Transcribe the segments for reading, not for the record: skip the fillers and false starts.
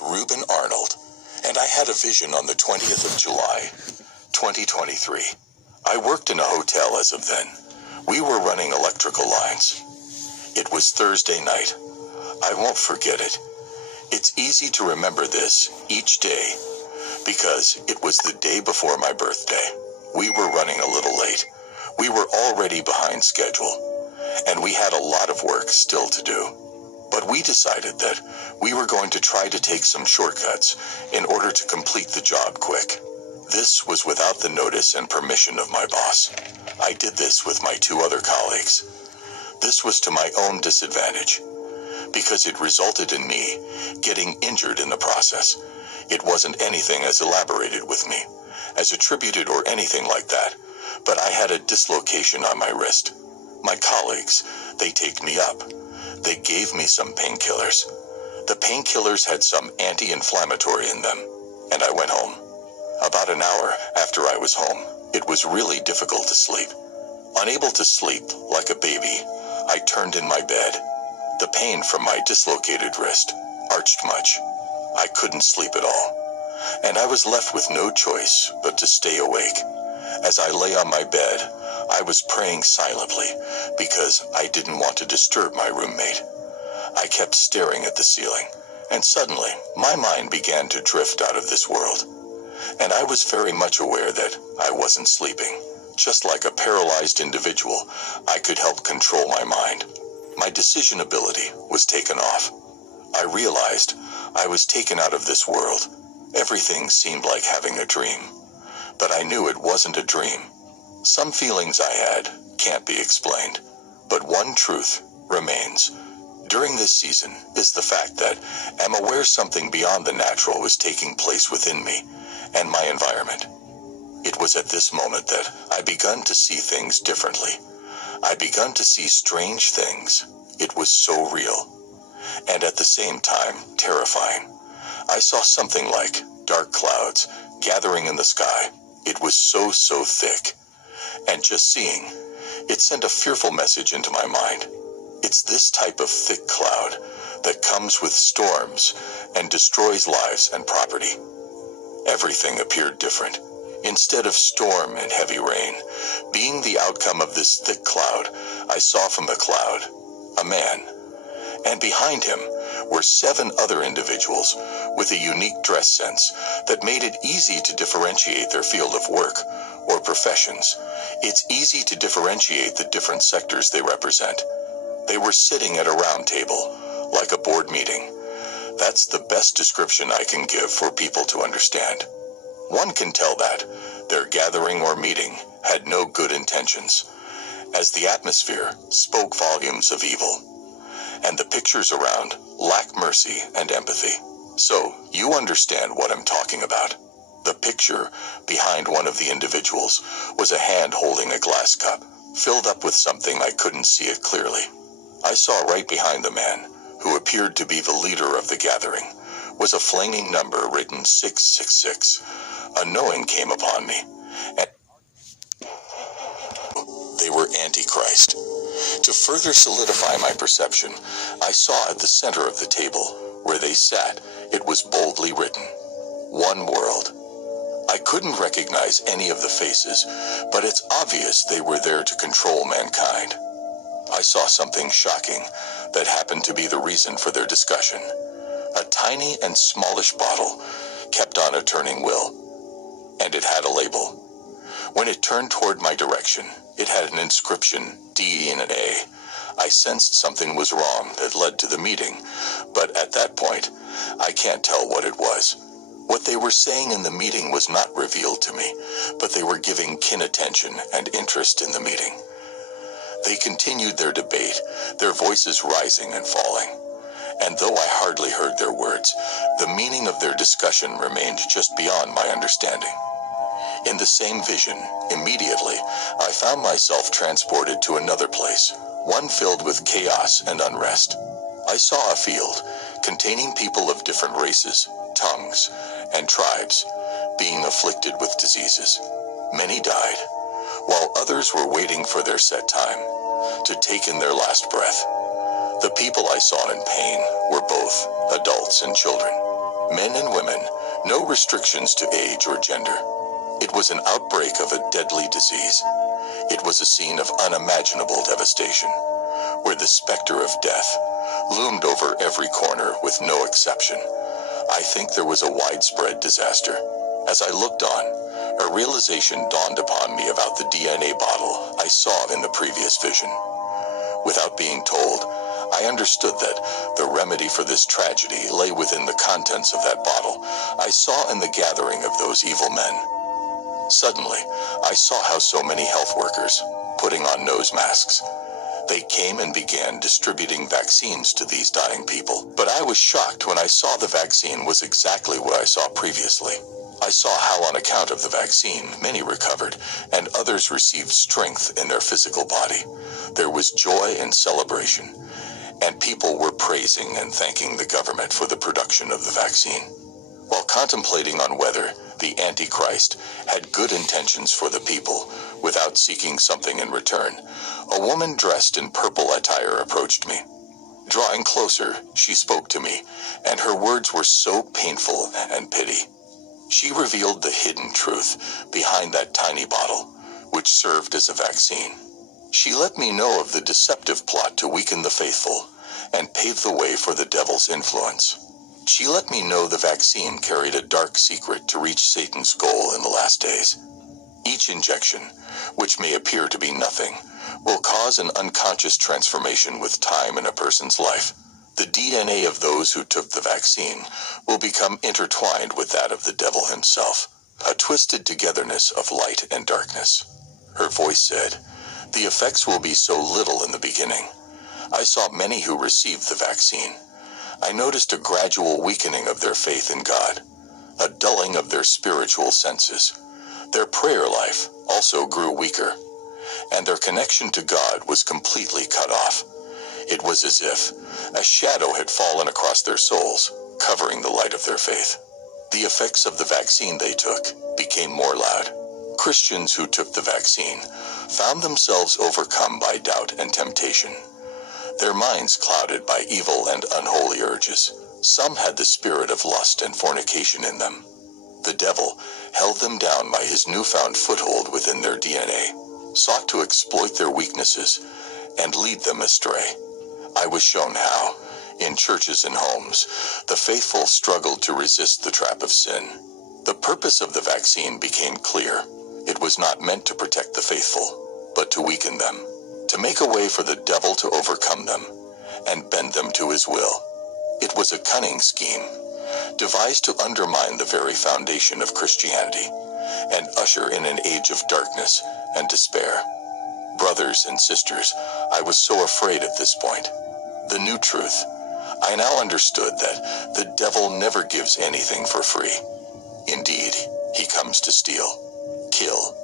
was Reuben Arnold, and I had a vision on the 20th of July, 2023. I worked in a hotel as of then. We were running electrical lines. It was Thursday night. I won't forget it. It's easy to remember this each day because it was the day before my birthday. We were running a little late. We were already behind schedule, and we had a lot of work still to do. But we decided that we were going to try to take some shortcuts in order to complete the job quick. This was without the notice and permission of my boss. I did this with my 2 other colleagues. This was to my own disadvantage, because it resulted in me getting injured in the process. It wasn't anything as elaborated with me, as attributed or anything like that, but I had a dislocation on my wrist. My colleagues, they taped me up. They gave me some painkillers. The painkillers had some anti-inflammatory in them, and I went home. About an hour after I was home, it was really difficult to sleep. Unable to sleep, like a baby, I turned in my bed. The pain from my dislocated wrist arched much. I couldn't sleep at all, and I was left with no choice but to stay awake. As I lay on my bed, I was praying silently because I didn't want to disturb my roommate. I kept staring at the ceiling, and suddenly my mind began to drift out of this world. And I was very much aware that I wasn't sleeping. Just like a paralyzed individual, I could help control my mind. My decision ability was taken off. I realized I was taken out of this world. Everything seemed like having a dream, but I knew it wasn't a dream. Some feelings I had can't be explained, but one truth remains. During this season is the fact that I'm aware something beyond the natural was taking place within me and my environment. It was at this moment that I begun to see things differently. I begun to see strange things. It was so real, and at the same time terrifying. I saw something like dark clouds gathering in the sky. It was so thick, and just seeing it sent a fearful message into my mind. It's this type of thick cloud that comes with storms and destroys lives and property. Everything appeared different. Instead of storm and heavy rain being the outcome of this thick cloud, I saw from the cloud a man, and behind him were 7 other individuals with a unique dress sense that made it easy to differentiate their field of work or professions. It's easy to differentiate the different sectors they represent. They were sitting at a round table, like a board meeting. That's the best description I can give for people to understand. One can tell that their gathering or meeting had no good intentions, as the atmosphere spoke volumes of evil, and the pictures around lack mercy and empathy. So, you understand what I'm talking about. The picture behind one of the individuals was a hand holding a glass cup, filled up with something I couldn't see it clearly. I saw right behind the man, who appeared to be the leader of the gathering, was a flaming number written 666. A knowing came upon me, and they were Antichrist. To further solidify my perception, I saw at the center of the table, where they sat, it was boldly written, "One World." I couldn't recognize any of the faces, but it's obvious they were there to control mankind. I saw something shocking that happened to be the reason for their discussion. A tiny and smallish bottle kept on a turning wheel, and it had a label. When it turned toward my direction, it had an inscription, D and an A. I sensed something was wrong that led to the meeting, but at that point, I can't tell what it was. What they were saying in the meeting was not revealed to me, but they were giving keen attention and interest in the meeting. They continued their debate, their voices rising and falling. And though I hardly heard their words, the meaning of their discussion remained just beyond my understanding. In the same vision, immediately, I found myself transported to another place, one filled with chaos and unrest. I saw a field containing people of different races, tongues, and tribes being afflicted with diseases. Many died, while others were waiting for their set time to take in their last breath. The people I saw in pain were both adults and children, men and women, no restrictions to age or gender. It was an outbreak of a deadly disease. It was a scene of unimaginable devastation, where the specter of death loomed over every corner with no exception. I think there was a widespread disaster. As I looked on, a realization dawned upon me about the DNA bottle I saw in the previous vision. Without being told, I understood that the remedy for this tragedy lay within the contents of that bottle I saw in the gathering of those evil men. Suddenly, I saw how so many health workers, putting on nose masks, they came and began distributing vaccines to these dying people. But I was shocked when I saw the vaccine was exactly what I saw previously. I saw how on account of the vaccine, many recovered, and others received strength in their physical body. There was joy and celebration, and people were praising and thanking the government for the production of the vaccine. While contemplating on whether the Antichrist had good intentions for the people without seeking something in return, a woman dressed in purple attire approached me. Drawing closer, she spoke to me, and her words were so painful and pity. She revealed the hidden truth behind that tiny bottle, which served as a vaccine. She let me know of the deceptive plot to weaken the faithful and pave the way for the devil's influence. She let me know the vaccine carried a dark secret to reach Satan's goal in the last days. Each injection, which may appear to be nothing, will cause an unconscious transformation with time in a person's life. The DNA of those who took the vaccine will become intertwined with that of the devil himself, a twisted togetherness of light and darkness. Her voice said, "The effects will be so little in the beginning. I saw many who received the vaccine. I noticed a gradual weakening of their faith in God, a dulling of their spiritual senses. Their prayer life also grew weaker, and their connection to God was completely cut off. It was as if a shadow had fallen across their souls, covering the light of their faith. The effects of the vaccine they took became more loud. Christians who took the vaccine found themselves overcome by doubt and temptation, their minds clouded by evil and unholy urges. Some had the spirit of lust and fornication in them. The devil held them down by his newfound foothold within their DNA, sought to exploit their weaknesses and lead them astray. I was shown how, in churches and homes, the faithful struggled to resist the trap of sin. The purpose of the vaccine became clear. It was not meant to protect the faithful, but to weaken them, to make a way for the devil to overcome them and bend them to his will. It was a cunning scheme, devised to undermine the very foundation of Christianity and usher in an age of darkness and despair. Brothers and sisters, I was so afraid at this point. The new truth. I now understood that the devil never gives anything for free. Indeed, he comes to steal, kill,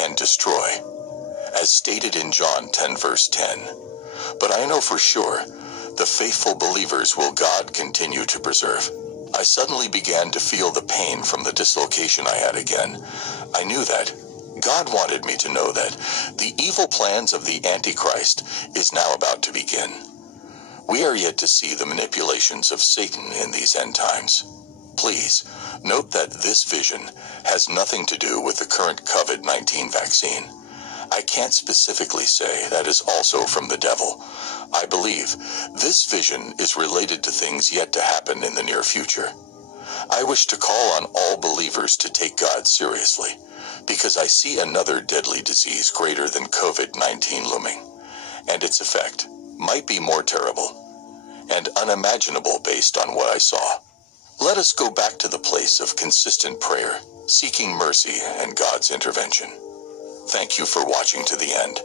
and destroy, as stated in John 10 verse 10. But I know for sure, the faithful believers will God continue to preserve. I suddenly began to feel the pain from the dislocation I had again. I knew that God wanted me to know that the evil plans of the Antichrist is now about to begin. We are yet to see the manipulations of Satan in these end times. Please, note that this vision has nothing to do with the current COVID-19 vaccine. I can't specifically say that is also from the devil. I believe this vision is related to things yet to happen in the near future. I wish to call on all believers to take God seriously, because I see another deadly disease greater than COVID-19 looming, and its effect might be more terrible and unimaginable based on what I saw. Let us go back to the place of consistent prayer, seeking mercy and God's intervention. Thank you for watching to the end.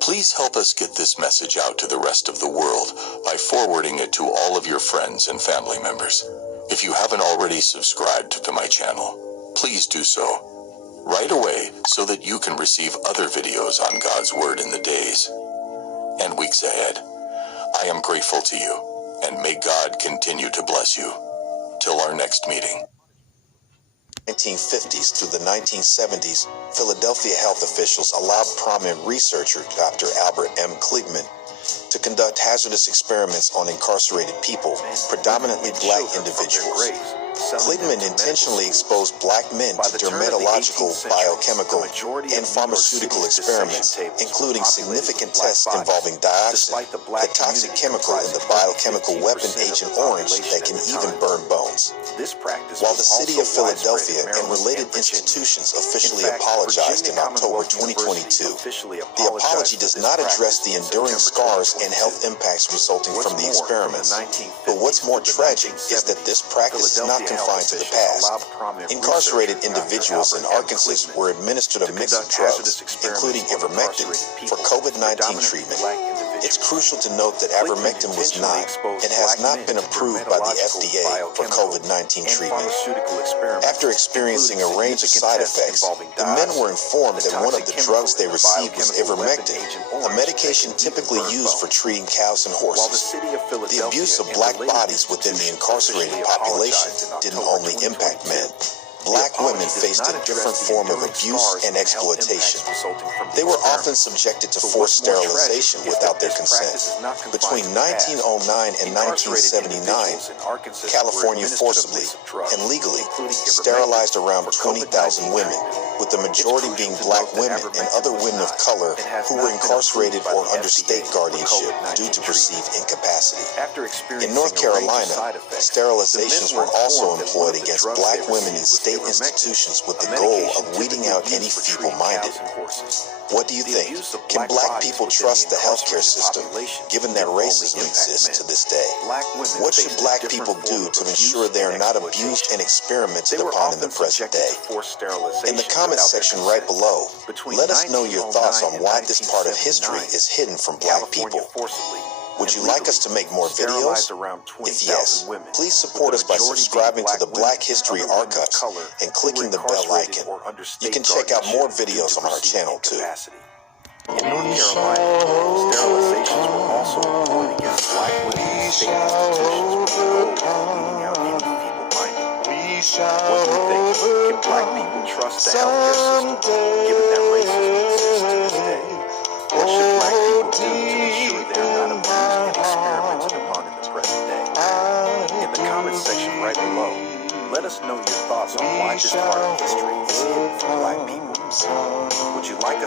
Please help us get this message out to the rest of the world by forwarding it to all of your friends and family members. If you haven't already subscribed to my channel, please do so right away so that you can receive other videos on God's Word in the days and weeks ahead. I am grateful to you, and may God continue to bless you. Till our next meeting. 1950s through the 1970s, Philadelphia health officials allowed prominent researcher Dr. Albert M. Kligman to conduct hazardous experiments on incarcerated people, predominantly black individuals. Kligman intentionally exposed black men to dermatological, biochemical, and pharmaceutical experiments, including significant tests involving dioxin, the toxic chemical in the biochemical weapon Agent Orange that can even burn bones. While the city of Philadelphia and related institutions officially apologized in October 2022, the apology does not address the enduring scars and health impacts resulting from the experiments. But what's more tragic is that this practice is not confined to the past. Incarcerated individuals in Arkansas were administered a mix of drugs, including ivermectin, for COVID-19 treatment. It's crucial to note that ivermectin was not and has not been approved by the FDA for COVID-19 treatment. After experiencing a range of side effects, the men were informed that one of the drugs they received was ivermectin, a medication typically used for treating cows and horses. The abuse of black bodies within the incarcerated population didn't only impact men. Black women faced a different form of abuse and exploitation. They were often subjected to forced sterilization without their consent. Between 1909 and 1979, California forcibly and legally sterilized around 20,000 women, with the majority being black women and other women of color who were incarcerated or under state guardianship due to perceived incapacity. In North Carolina, sterilizations were also employed against black women in state institutions with the goal of weeding out any feeble-minded. What do you think? Can black people trust the healthcare system, given that racism exists to this day? What should black people do to ensure they are not abused and experimented upon in the present day? In the comments section right below, let us know your thoughts on why this part of history is hidden from black people. Would you like us to make more videos? If yes, please support us by subscribing to the Black History Archives and clicking the bell icon. You can check out more videos on our channel too. In North Carolina, sterilizations were also employed against black women in state institutions with the goal of weeding out any feeble-minded. What do you think? Can black people trust the healthcare system, given that racism exists to this day? What should black people do to ensure they are not abused and experimented upon in the present day? In the comments section right below, let us know your thoughts on why this part of history is hidden from black people. Would you like us